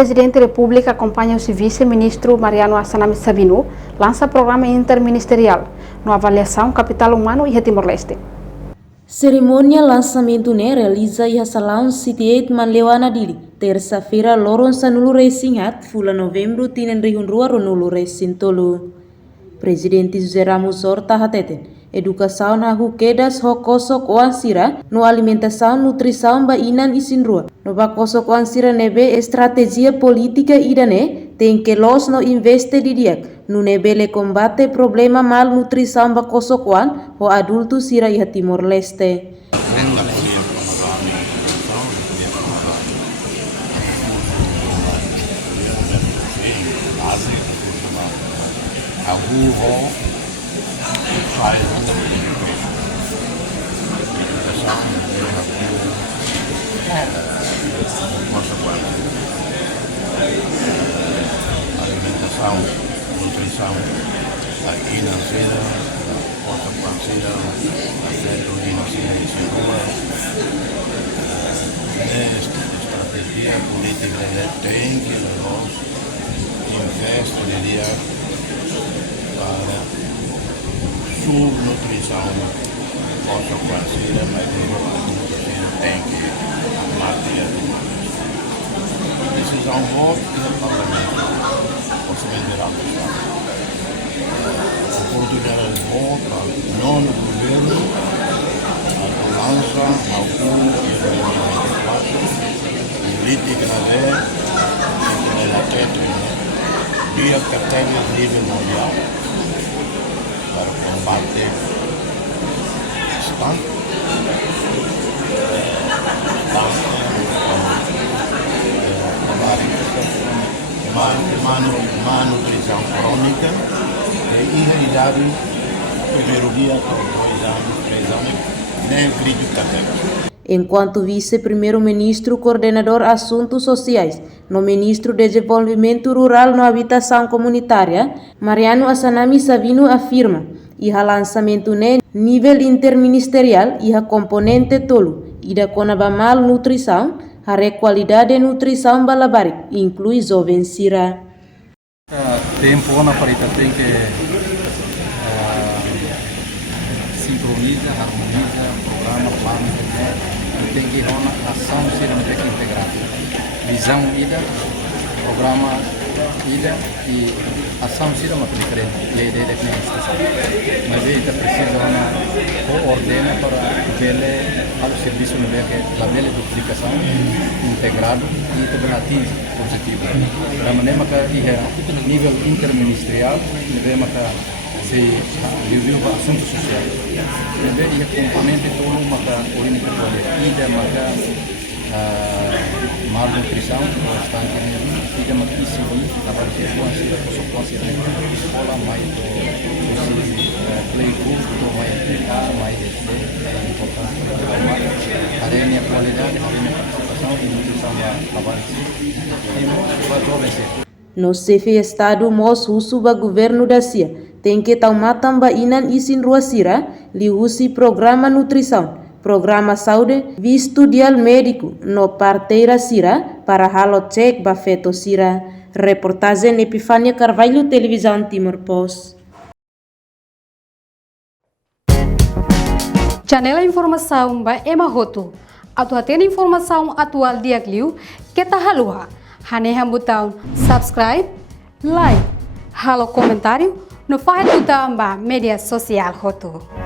Presidente da República acompanha o vice-ministro Mariano Assanami Sabino lança programa interministerial na avaliação capital humano e Timor-Leste. Cerimônia lançamento realiza em Salão City 8 Manlewana Dili, terça-feira loron sanulu resinhat, fula novembro tinen rihunrua ronulu resintolu. Presidente José Ramos Horta hateten, edukação na hukedas hokosok wansira, no alimentação nutrição ba inan isinrua. No bakosok wansira nebe estratégia política idane, tem que los no investe didiak, no nebele combate problema malnutrição bakosok wan, ho adulto sira iha Timor-Leste. Alimentação, nutrição, a financeira, a financeira, a financeira e segura. Nesta estratégia política tem que nós investir para subnutrição, possa financeira, mas a nutrição tem que manter. Decisão voto do Parlamento, orçamento geral do Estado. Oportunidade de voto, não no governo, a lança, algum e política na vez, na teta, dia categorias a nível mundial para combate malnutrição crônica e realidade primeiro dia, 2 anos, 3 anos, nem crítico. Enquanto vice-primeiro-ministro coordenador assuntos sociais, no ministro de Desenvolvimento Rural no Habitação Comunitária, Mariano Assanami Sabino afirma, iha lançamento nível interministerial iha componente tolo, ida conaba malnutrição, a qualidade de nutrição balabarik, inclui jovem sira. Tempo na parita tem que sincroniza, harmoniza, programa, plano, tem que ter uma ação cirúrgica integrada. Visão ida, programa ida e ação cirúrgica diferente. E a ideia é que mas ele precisa uma ordena para ele ao serviço nível que a bela duplicação integrado e também atinge positivo. Da maneira que nível interministerial, nível que se review para assuntos sociais. Nível que componente todo maka oleh ida maka malnutrição ou estancamento, ida maka isi a participação da consequência da escola mais do playbook do mais importante para a qualidade, a participação e nutrição da avanço e muito jovem. No CF Estado mos husuba governo da CIA tem que tomar também inan isin ruasira li usi programa nutrição, programa saúde, vistudial médico no parteira sira para halo cek bafeto sira. Reportagem Epifania Carvalho, Televisão Timor Post. Janela informação ba Emahoto. Atual tem informação atual diagliu que tá halua. Haneham botão subscribe, like, halo comentário no faixa do media social hoto.